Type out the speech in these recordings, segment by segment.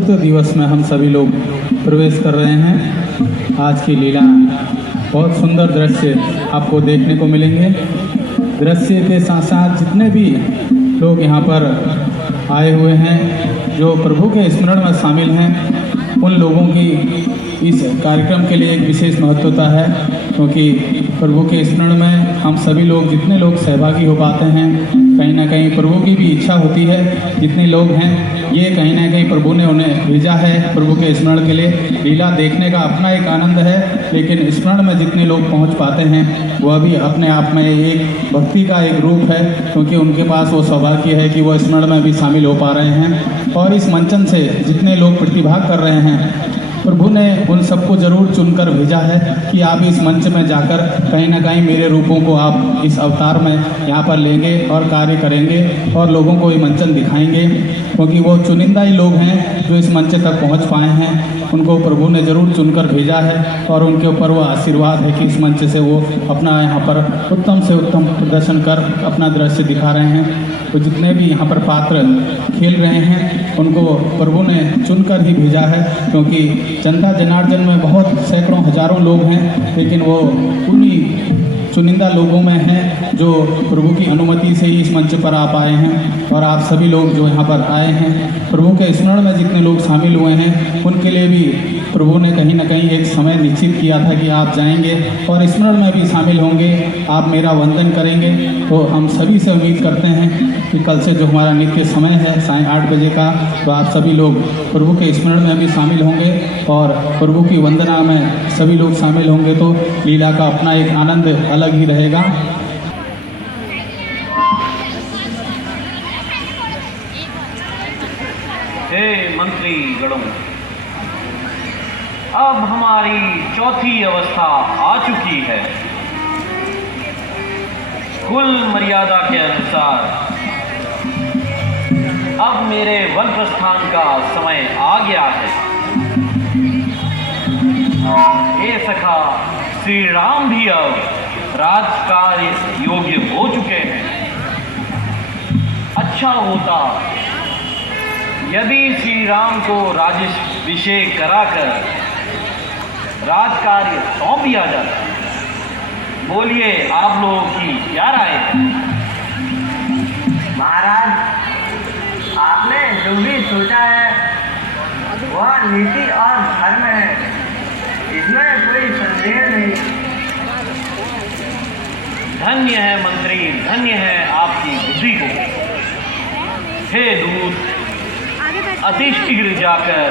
चतुर्थ दिवस में हम सभी लोग प्रवेश कर रहे हैं। आज की लीला बहुत सुंदर दृश्य आपको देखने को मिलेंगे। दृश्य के साथ साथ जितने भी लोग यहाँ पर आए हुए हैं, जो प्रभु के स्मरण में शामिल हैं, उन लोगों की इस कार्यक्रम के लिए एक विशेष महत्वता है, क्योंकि प्रभु के स्मरण में हम सभी लोग जितने लोग सहभागी हो पाते हैं, कहीं ना कहीं प्रभु की भी इच्छा होती है। जितने लोग हैं ये कहीं ना कहीं प्रभु ने उन्हें भेजा है प्रभु के स्मरण के लिए। लीला देखने का अपना एक आनंद है, लेकिन स्मरण में जितने लोग पहुंच पाते हैं वह भी अपने आप में एक भक्ति का एक रूप है, क्योंकि उनके पास वो सौभाग्य है कि वह स्मरण में भी शामिल हो पा रहे हैं। और इस मंचन से जितने लोग प्रतिभाग कर रहे हैं, प्रभु ने उन सबको जरूर चुनकर भेजा है कि आप इस मंच में जाकर कहीं ना कहीं मेरे रूपों को आप इस अवतार में यहाँ पर लेंगे और कार्य करेंगे और लोगों को ये मंचन दिखाएंगे, क्योंकि वो चुनिंदा ही लोग हैं जो इस मंच तक पहुँच पाए हैं। उनको प्रभु ने ज़रूर चुनकर भेजा है और उनके ऊपर वो आशीर्वाद है कि इस मंच से वो अपना यहाँ पर उत्तम से उत्तम प्रदर्शन कर अपना दृश्य दिखा रहे हैं। तो जितने भी यहाँ पर पात्र खेल रहे हैं उनको प्रभु ने चुनकर ही भेजा है, क्योंकि जनता जनार्दन में बहुत सैकड़ों हजारों लोग हैं, लेकिन वो उन्हीं चुनिंदा लोगों में हैं जो प्रभु की अनुमति से ही इस मंच पर आ पाए हैं। और आप सभी लोग जो यहाँ पर आए हैं, प्रभु के स्मरण में जितने लोग शामिल हुए हैं, उनके लिए भी प्रभु ने कहीं ना कहीं एक समय निश्चित किया था कि आप जाएंगे और स्मरण में भी शामिल होंगे, आप मेरा वंदन करेंगे। तो हम सभी से उम्मीद करते हैं कि कल से जो हमारा नित्य समय है 8:30 बजे का, तो आप सभी लोग प्रभु के स्मरण में भी शामिल होंगे और प्रभु की वंदना में सभी लोग शामिल होंगे, तो लीला का अपना एक आनंद अलग ही रहेगा। हे मंत्री गणों, अब हमारी चौथी अवस्था आ चुकी है। कुल मर्यादा के अनुसार अब मेरे वन प्रस्थान का समय आ गया है। हे सखा, श्री राम भी अब राजकार्य योग्य हो चुके हैं। अच्छा होता यदि श्री राम को राज्याभिषेक कराकर राजकार्य सौंप दिया जाता। बोलिए, आप लोगों की क्या राय है? महाराज, आपने जो भी सोचा है वह नीति और धर्म है, इसमें कोई संदेह नहीं। धन्य है मंत्री, धन्य है आपकी बुद्धि को। हे दूत, अति शीघ्र जाकर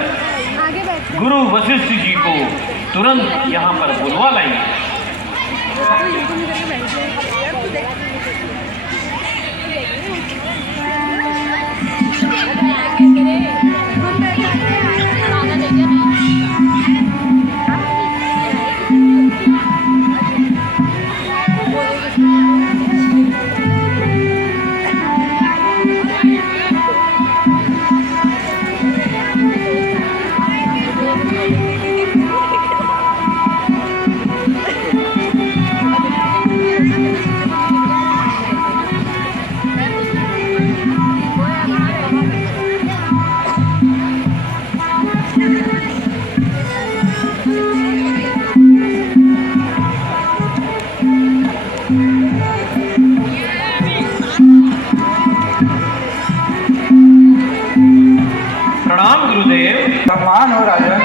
गुरु वशिष्ठ जी को तुरंत यहाँ पर बुलवा लाइए। प्रणाम गुरुदेव। सम्मान हो राजन।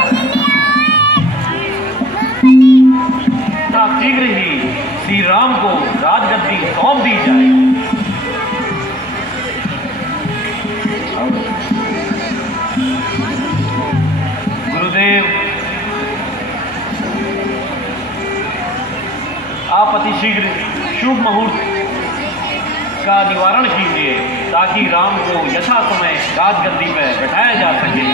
शीघ्र ही श्री राम को राजगद्दी सौंप दी जाए। गुरुदेव, आप अति शीघ्र शुभ मुहूर्त का निवारण कीजिए, ताकि राम को यथा समय राजगद्दी पर बैठाया जा सके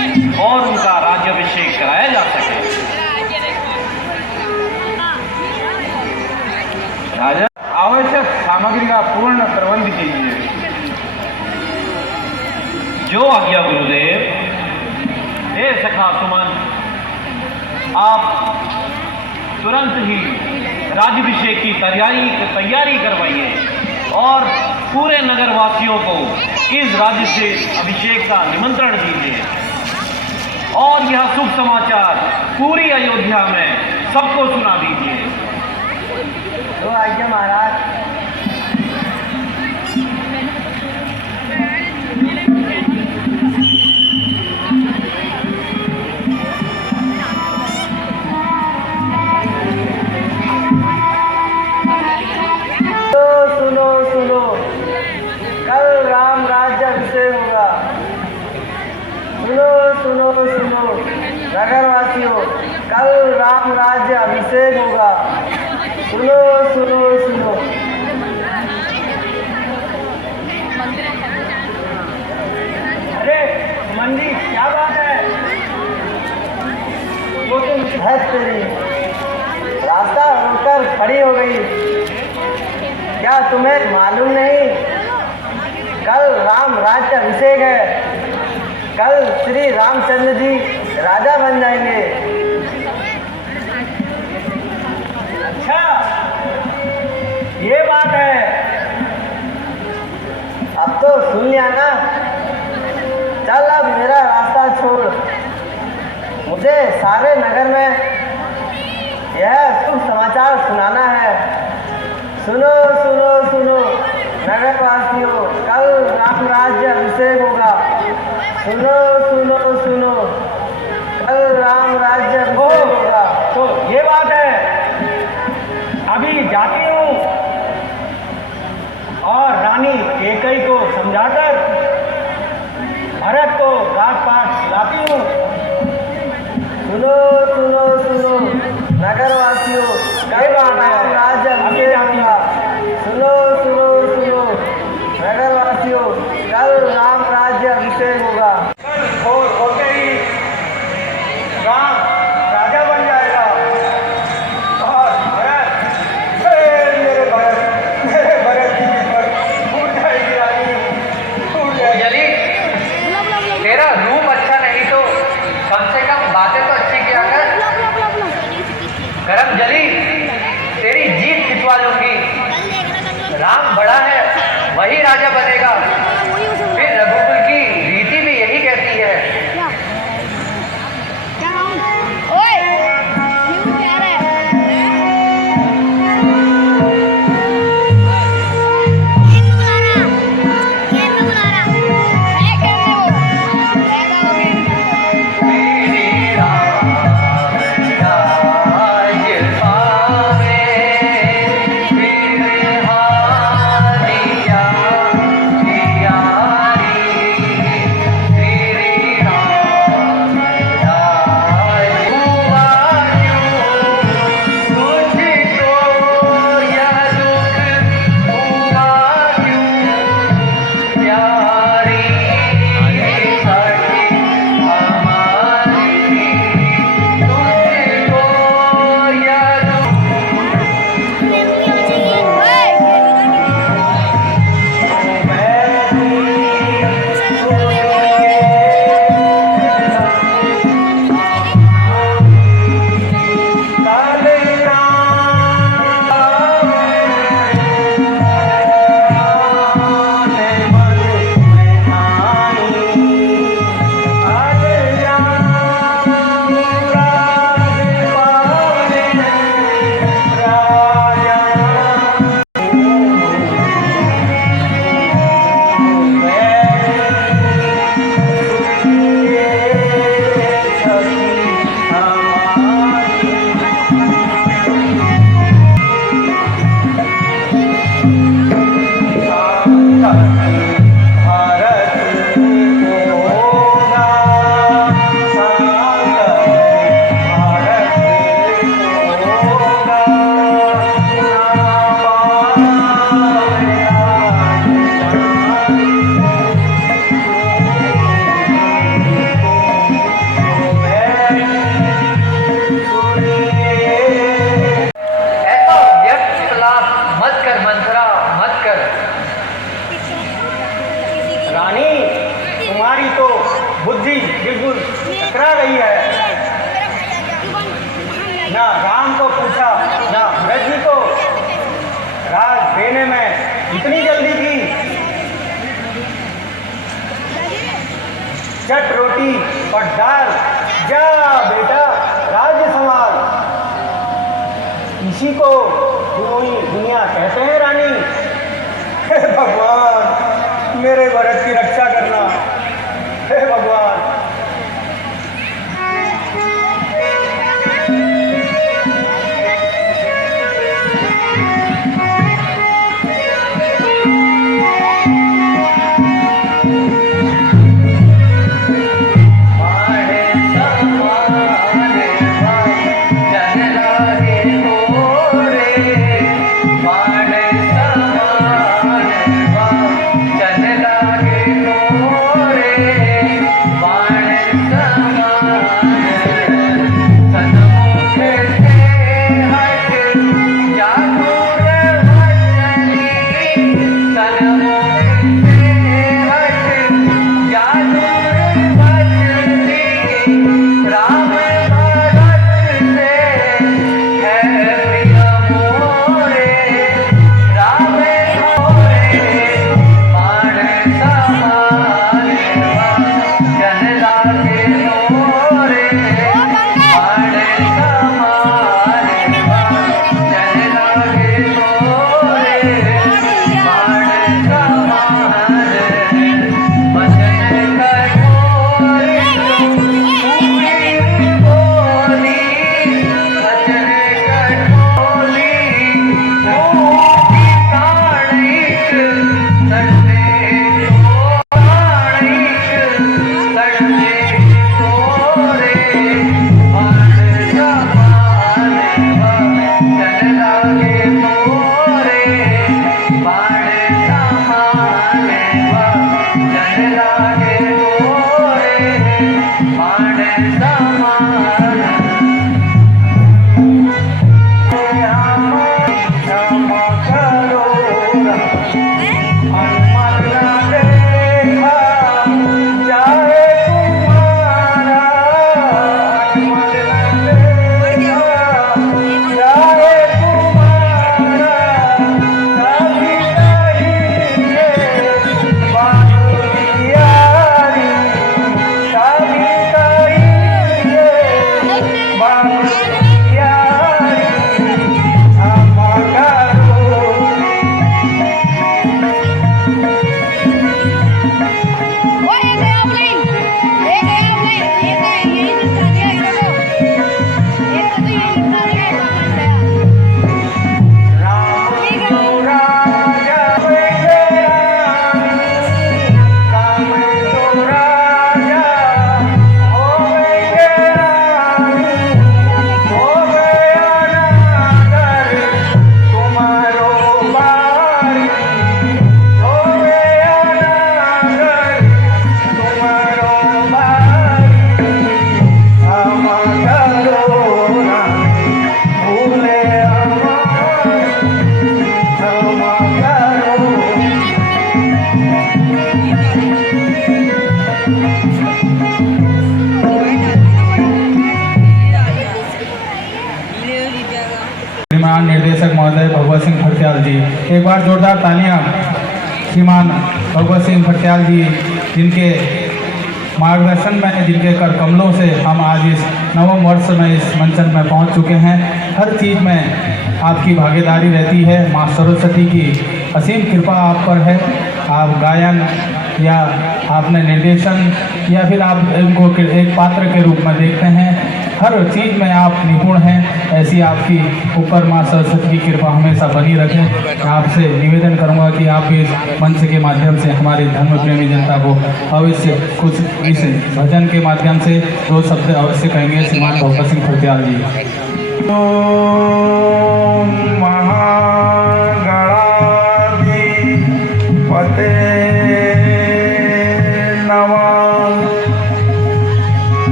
और उनका राज्याभिषेक कराया जा सके। राजा, आवश्यक सामग्री का पूर्ण प्रबंध कीजिए। जो आज्ञा गुरुदेव। हे सखा सुमन, आप तुरंत ही राज्याभिषेक की तैयारी करवाइए और पूरे नगरवासियों को इस राज्य से अभिषेक का निमंत्रण दीजिए। और यह शुभ समाचार पूरी अयोध्या में सबको सुना दीजिए। तो आज्ञा महाराज। सुनो, कल राम राज्य अभिषेक होगा। सुनो नगरवासियों, कल राम राज्य अभिषेक होगा। सुनो। अरे मंदी, क्या बात है? वो तुम तेरी रास्ता रोककर खड़ी हो गई। क्या तुम्हें मालूम नहीं, कल राम राज्य अभिषेक है। कल श्री रामचंद्र जी राजा बन जाएंगे। अच्छा, ये बात है। अब तो सुन लिया ना। चल अब मेरा रास्ता छोड़, मुझे सारे नगर में यह शुभ समाचार सुनाना है। सुनो नगरवासियों, कल राम राज्य अभिषेक होगा। सुनो, कल राम राज्य अभिषेक होगा। तो ये बात है। अभी जाती हूँ और रानी कैकेयी को समझाकर भरत को घाट पाट खिलाती हूँ। सुनो नगरवासियों, कल राम राज्य अभिषेक होगा। सुनो नगरवासियों, कल राम राज्य अभिषेक होगा। कल और होते ही राम राजा बन जाएगा और मेरे भरत की पर फूट जाएगी रानी, फूट जाएगी। जली, तेरा रूप अच्छा नहीं तो कम से कम बातें तो अच्छी किया कर। गरम जली, तेरी जीत खिंचवा लूंगी। राम बड़ा है, वही राजा बनेगा। फिर रघुकुल की रीति भी यही कहती है। बुद्धि बिल्कुल टकरा रही है। ना राम को पूछा, ना भरत जी को। राज देने में इतनी जल्दी की। झट रोटी और दाल। जा बेटा, राज्य संभाल। इसी को दुनिया कहते हैं रानी। हे भगवान, मेरे भरत की रक्षा करना। हे भगवान। श्रीमान निर्देशक महोदय भगवत सिंह फरत्याल जी, एक बार जोरदार तालियां श्रीमान भगवत सिंह फरत्याल जी, जिनके मार्गदर्शन में, जिनके कर कमलों से हम आज इस नवम वर्ष में इस मंचन में पहुंच चुके हैं। हर चीज़ में आपकी भागीदारी रहती है। माँ सरस्वती की असीम कृपा आप पर है। आप गायन या आपने निर्देशन या फिर आप इनको एक पात्र के रूप में देखते हैं, हर चीज़ में आप निपुण हैं। ऐसी आपकी ऊपर माँ सरस्वती की कृपा हमेशा बनी रखे। आपसे निवेदन करूंगा कि आप भी इस मंच के माध्यम से हमारी धर्म प्रेमी जनता को अवश्य कुछ इस भजन के माध्यम से दो शब्द अवश्य कहेंगे। श्रीमान भगवत सिंह फरत्याल जी।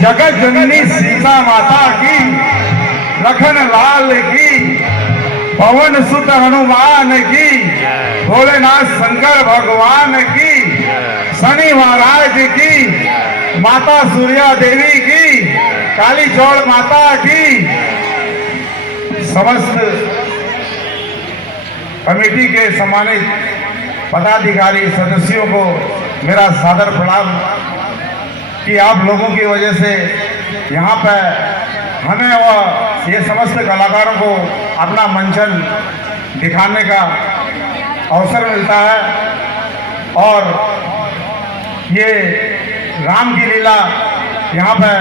जगत जननी सीता माता की, लखन लाल की, पवन सुत हनुमान की, भोलेनाथ शंकर भगवान की, शनि महाराज की, माता सूर्या देवी की, काली चौड़ माता की, समस्त कमेटी के सम्मानित पदाधिकारी सदस्यों को मेरा सादर प्रणाम कि आप लोगों की वजह से यहाँ पर हमें और ये समस्त कलाकारों को अपना मंचन दिखाने का अवसर मिलता है। और ये राम की लीला यहाँ पर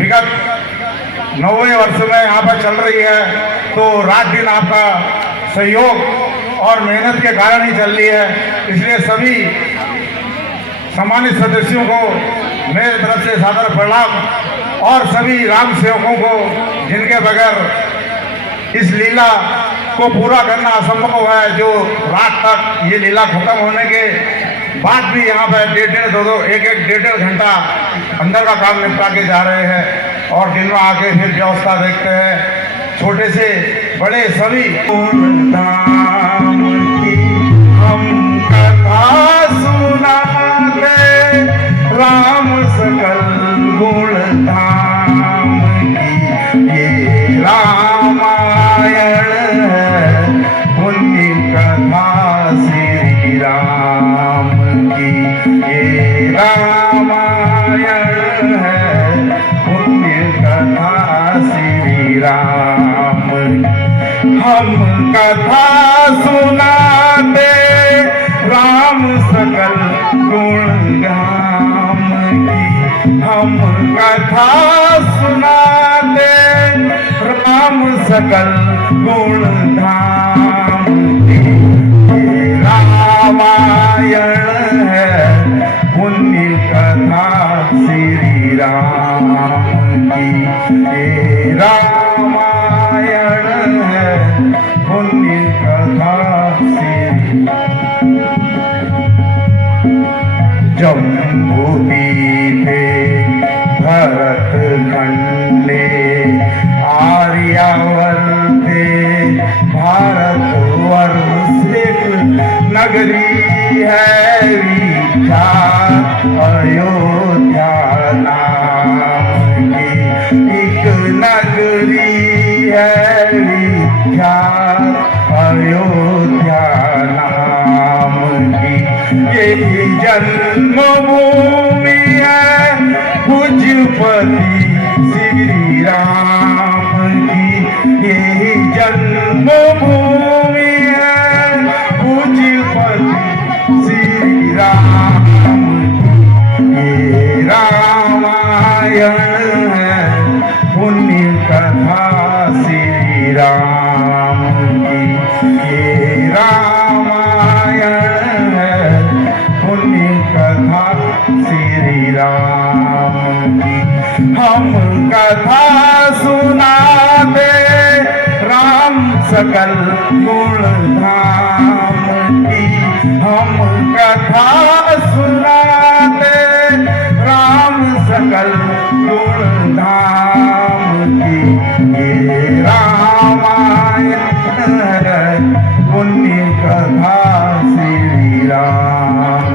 विगत 90 वर्ष में यहाँ पर चल रही है, तो रात दिन आपका सहयोग और मेहनत के कारण ही चल रही है। इसलिए सभी सम्मानित सदस्यों को मेरे तरफ से सादर प्रणाम और सभी राम सेवकों को जिनके बगैर इस लीला को पूरा करना असंभव है, जो रात तक ये लीला खत्म होने के बाद भी यहाँ पर डेढ़ घंटा अंदर का काम निपटा के जा रहे हैं और दिन में आके फिर व्यवस्था देखते हैं। छोटे से बड़े सभी धाम की हम कथा सुनाते, राम सकल गुण धाम की ये रामायण है, पुण्य कथा श्री राम की ये रामायण है, पुण्य कथा श्री राम। हम कथा सुनाते राम सकल गुण धाम की, हम कथा सुनाते राम सकल गुण धाम की ये रामायण है, पुण्य कथा श्री राम की ये रामायण है, पुण्य कथा श्री। जम्बूद्वीपे भरत खंडे आर्यावर्ते भारतवर्ष एक नगरी है विख्यात, अयोध्या नाम की एक नगरी है विख्यात, अयोध्या नाम की यही जन्मभूमि है पूज्यपति श्री राम की, यही जन्मभूमि है पूज्यपति श्री राम की ये रामायण है, पुण्य कथा श्री राम की ये रामायण है, पुण्य कथा श्री राम की। हम कथा सुनाते राम सकल गुण धाम की, हम कथा सुनाते राम सकल गुण धाम की ये रामायण है, पुण्य कथा श्री राम।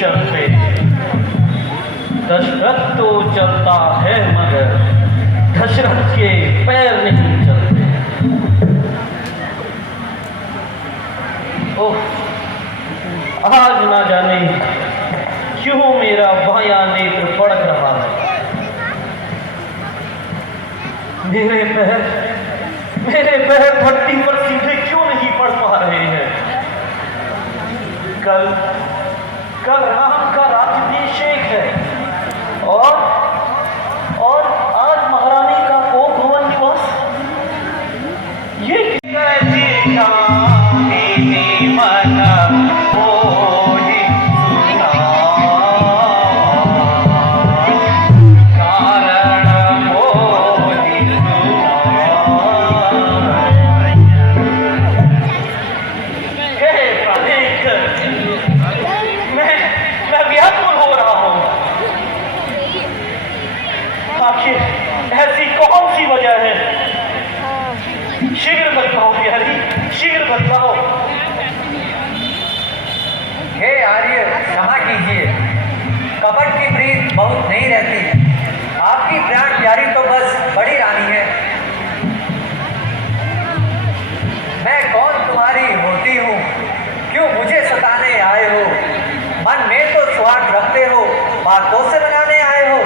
चलते। दशरथ तो चलता है मगर दशरथ के पैर नहीं चलते। ओह, आज ना जाने क्यों मेरा बायां नेत्र फड़क रहा है। मेरे पैर धरती पर सीधे क्यों नहीं पड़ पा रहे हैं। कल राम का राज्याभिषेक है और आज महारानी का कोप भवन निवास। ये ऐसी कौन सी वजह है। शीघ्र बतलाओ बिहारी, शीघ्र बतलाओ। हे आर्य, क्षमा कीजिए, कपट की प्रीत बहुत नहीं रहती। आपकी प्राण प्यारी तो बस बड़ी रानी है। मैं कौन तुम्हारी होती हूँ, क्यों मुझे सताने आए हो। मन में तो स्वार्थ रखते हो, बातों से बनाने आए हो।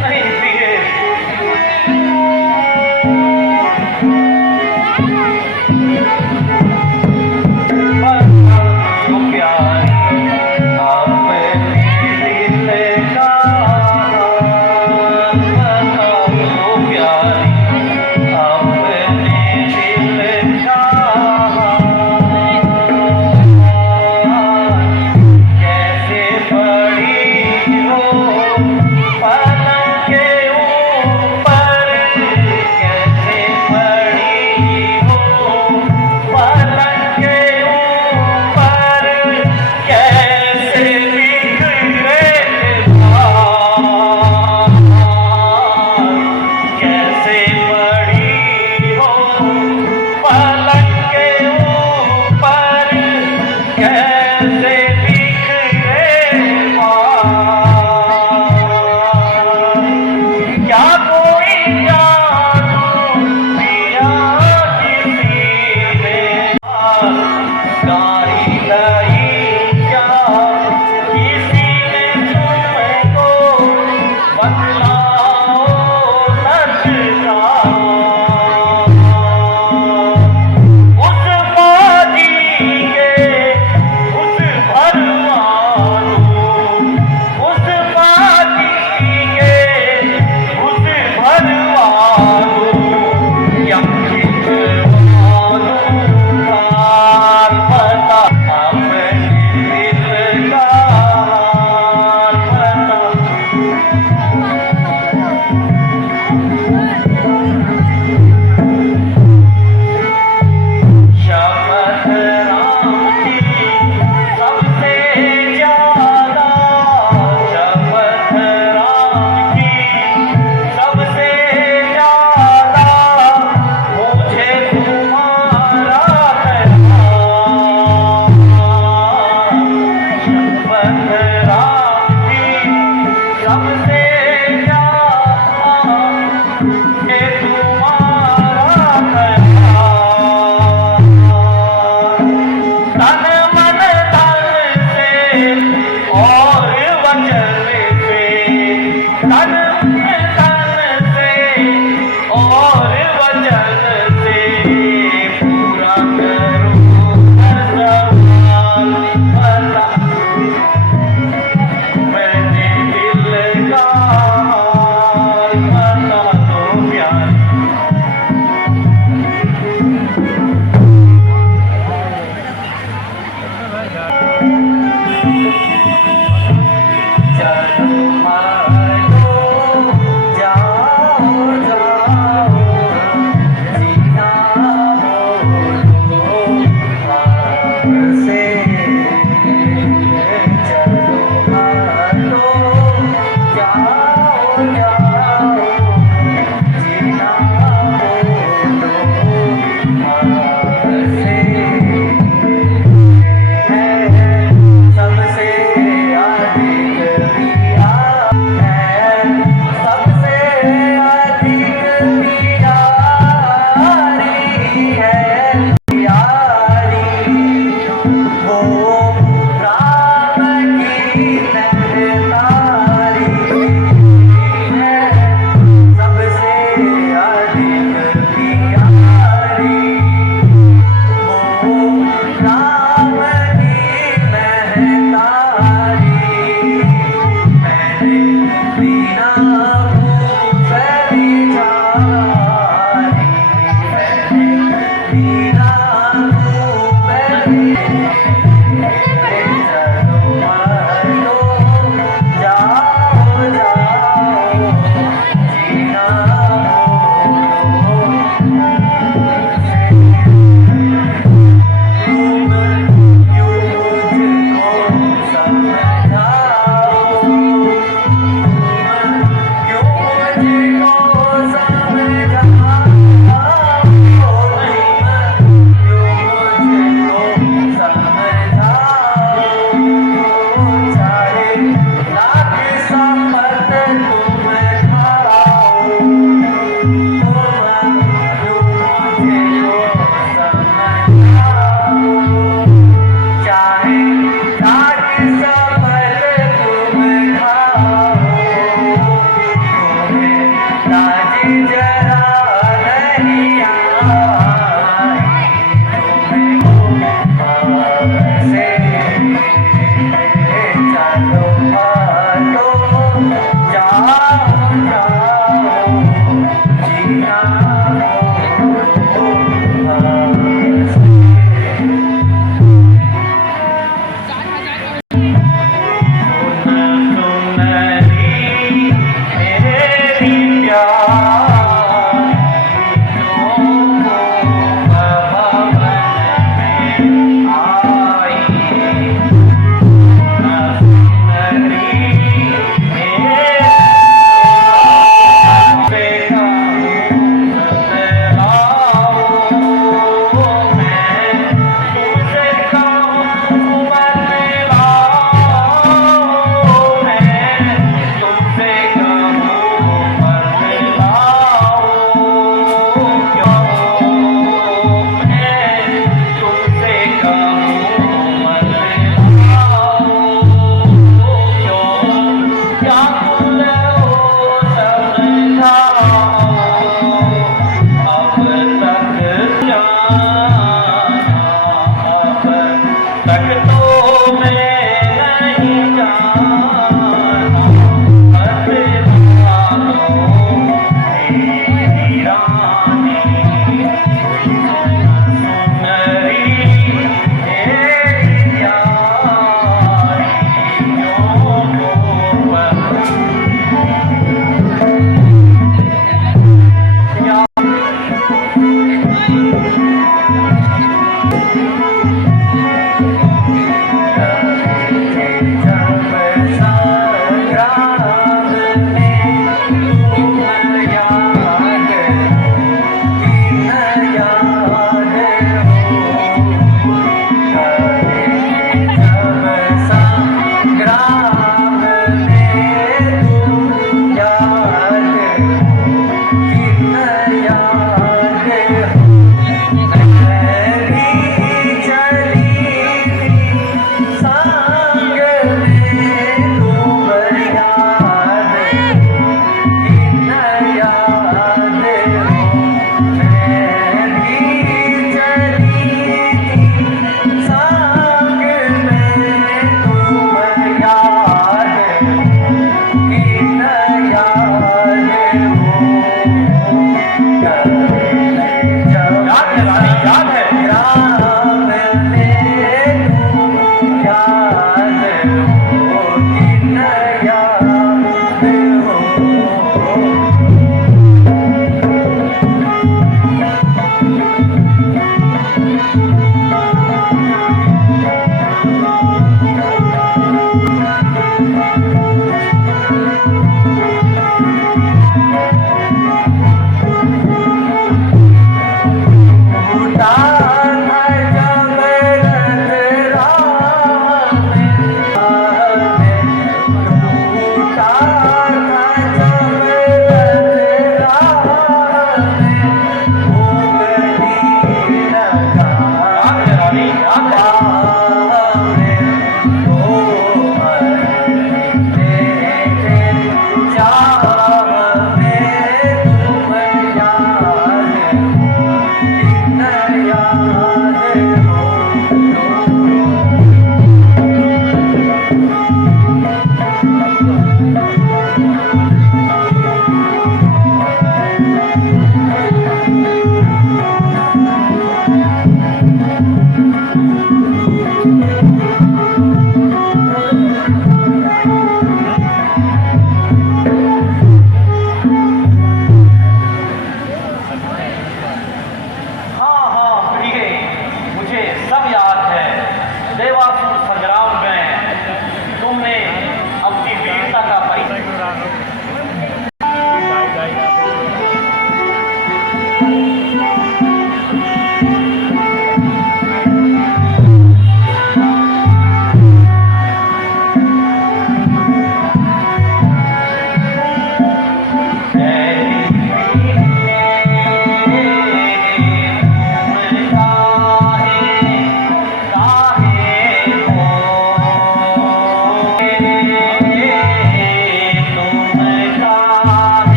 नहीं प्रिय,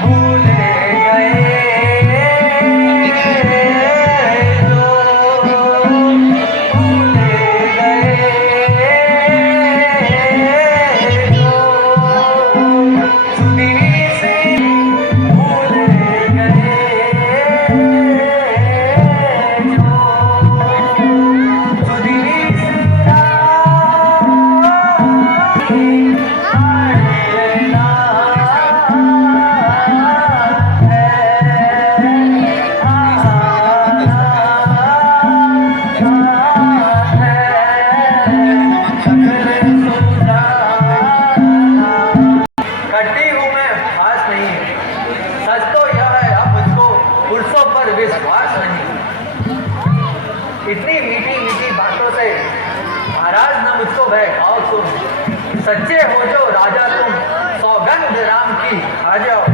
भूले गए जो भूले गए जो सुधीर से भूले गए जो सुधीर से कटी हूँ मैं खास नहीं, सच तो यह है अब मुझको पुरुषों पर विश्वास नहीं। इतनी मीठी मीठी बातों से महाराज न मुझको बहकाओ तुम, सच्चे हो जो राजा तुम, सौगंध राम की खा जाओ।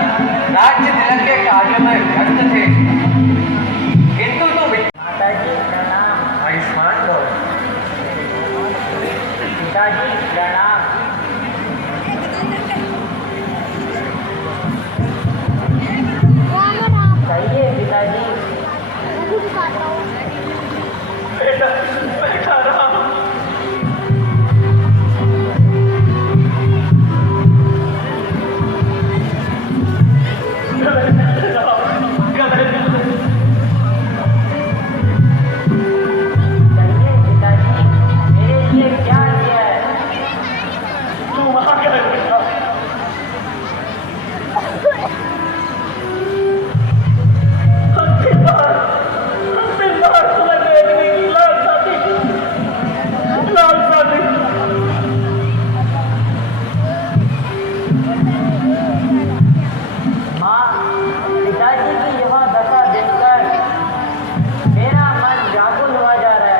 राज्य तिलंगे कार्यों में व्यस्त थे, किंतु तुम माताजी प्रणाम। आयुष्मान भव। पिताजी प्रणाम। कहिए पिताजी। कहिए पिताजी, मेरे लिए क्या किया है? माँ, पिताजी की यह दशा देखकर मेरा मन व्याकुल हुआ जा रहा है।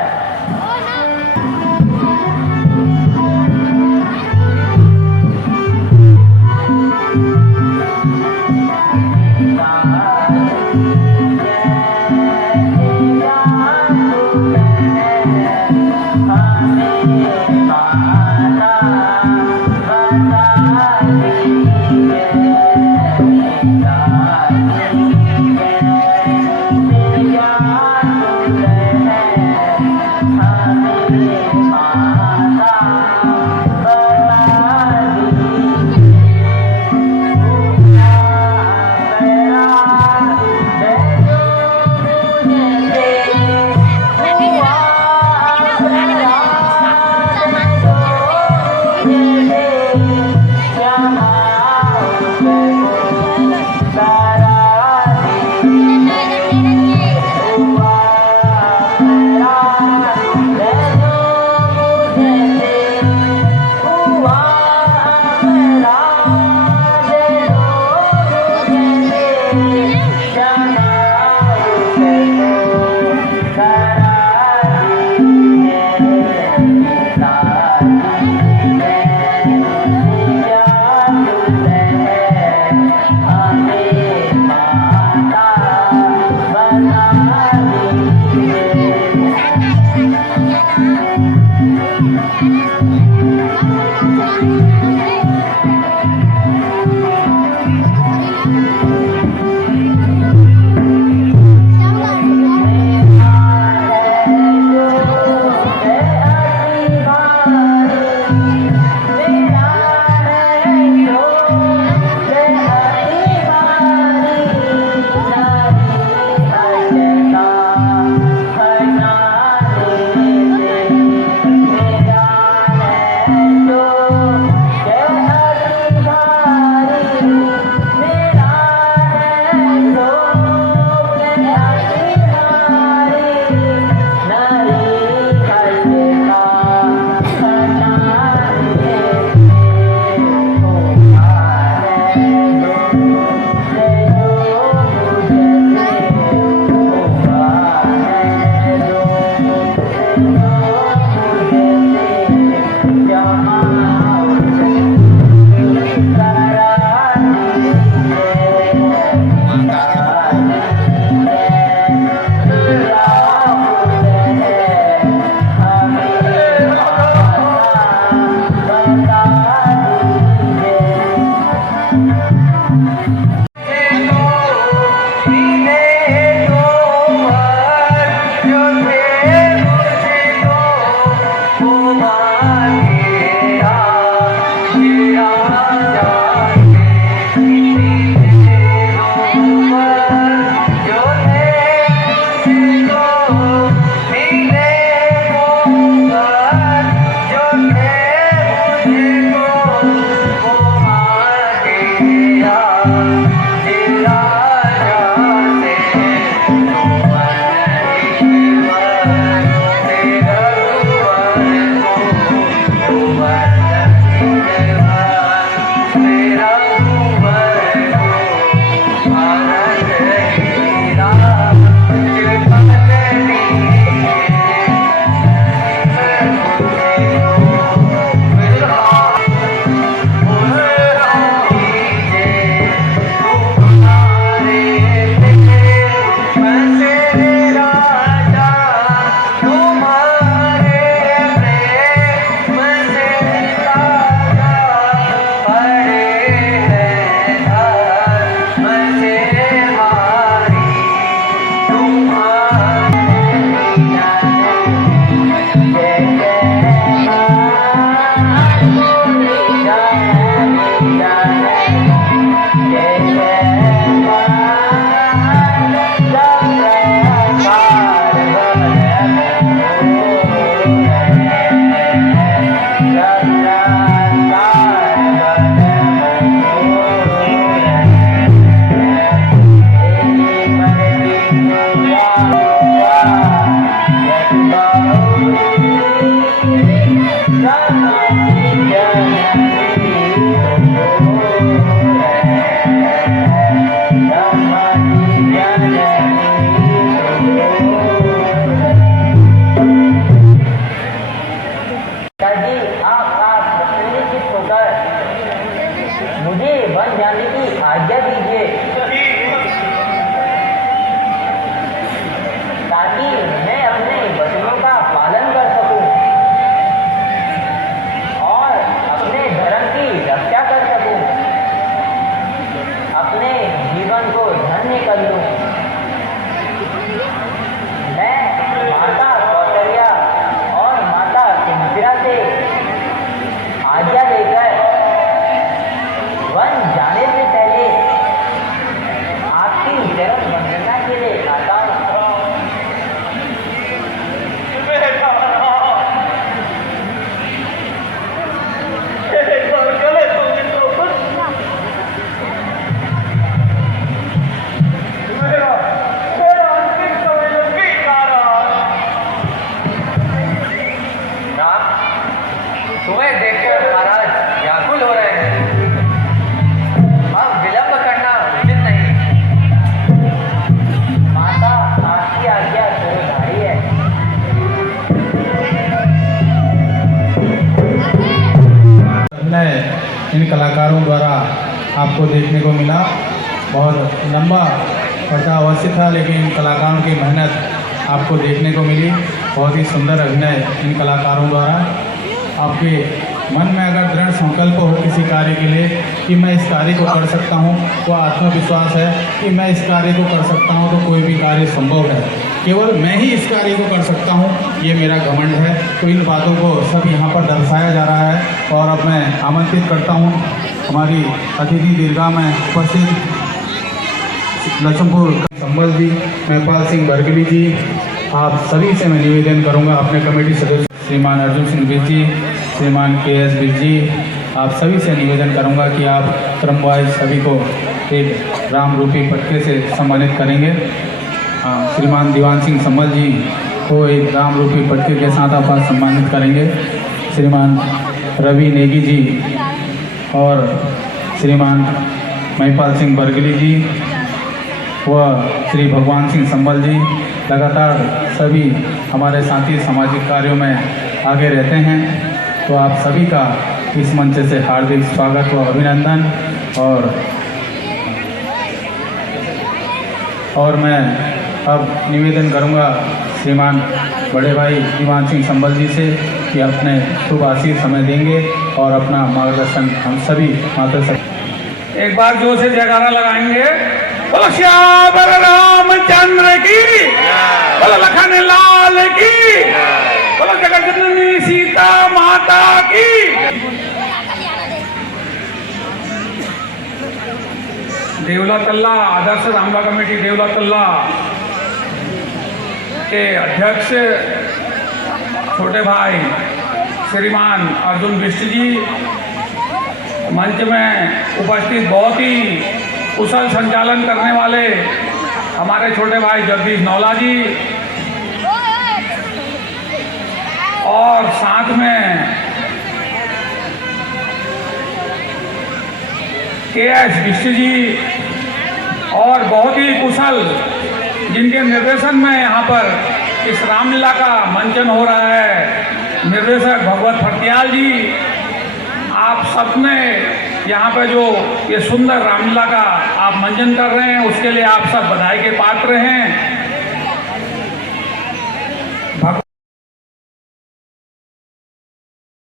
कर लूं। मैं माता कौशल्या और माता सुमित्रा से आज्ञा लेकर वन जाने से पहले आपकी चरण वंदना के लिए आता हूँ। तुम्हें देखकर महाराज व्याकुल हो रहे हैं। अब विलंब करना उचित नहीं। माता आपकी आज्ञा सर्वधारी है। अभिनय इन कलाकारों द्वारा आपको देखने को मिला। बहुत लंबा पर्दा अवश्य था, लेकिन इन कलाकारों की मेहनत आपको देखने को मिली। बहुत ही सुंदर अभिनय इन कलाकारों द्वारा। आपके मन में अगर दृढ़ संकल्प हो किसी कार्य के लिए कि मैं इस कार्य को कर सकता हूँ, वो आत्मविश्वास है कि मैं इस कार्य को कर सकता हूँ, तो कोई भी कार्य संभव है। केवल मैं ही इस कार्य को कर सकता हूँ, ये मेरा घमंड है। तो इन बातों को सब यहाँ पर दर्शाया जा रहा है। और अब मैं आमंत्रित करता हूँ हमारी अतिथि दीर्घा में उपस्थित लक्ष्मपुर संबल जी, महिपाल सिंह बरगली जी, आप सभी से मैं निवेदन करूंगा, अपने कमेटी सदस्य श्रीमान अर्जुन सिंह बिज जी, श्रीमान KS बिज जी, आप सभी से निवेदन करूंगा कि आप क्रमवाइज सभी को एक राम रूपी पटके से सम्मानित करेंगे। श्रीमान दीवान सिंह संबल जी को एक राम रूपी पटके के साथ आप सम्मानित करेंगे। श्रीमान रवि नेगी जी और श्रीमान महिपाल सिंह बरगली जी व श्री भगवान सिंह संबल जी लगातार सभी हमारे साथी सामाजिक कार्यों में आगे रहते हैं। तो आप सभी का इस मंच से हार्दिक स्वागत व अभिनंदन। और मैं अब निवेदन करूंगा श्रीमान बड़े भाई दीवान सिंह संबल जी से कि अपने शुभ आशीष समय देंगे और अपना मार्गदर्शन हम सभी माता सब एक बार जोर से जयकारा लगाएंगे। बोलो श्याम रामचंद्र की, बोलो लखन लाल की, बोलो जगत जननी सीता माता की। देवला तल्ला आदर्श रामला कमेटी देवला तल्ला के अध्यक्ष छोटे भाई श्रीमान अर्जुन बिष्ट जी, मंच में उपस्थित बहुत ही कुशल संचालन करने वाले हमारे छोटे भाई जगदीश नौला जी, और साथ में KS बिष्ट जी, और बहुत ही कुशल जिनके निर्देशन में यहाँ पर इस रामलीला का मंचन हो रहा है, निर्देशक भगवत फटियाल जी। आप सबने यहाँ पे जो ये सुंदर रामलीला का आप मंचन कर रहे हैं, उसके लिए आप सब बधाई के पात्र हैं।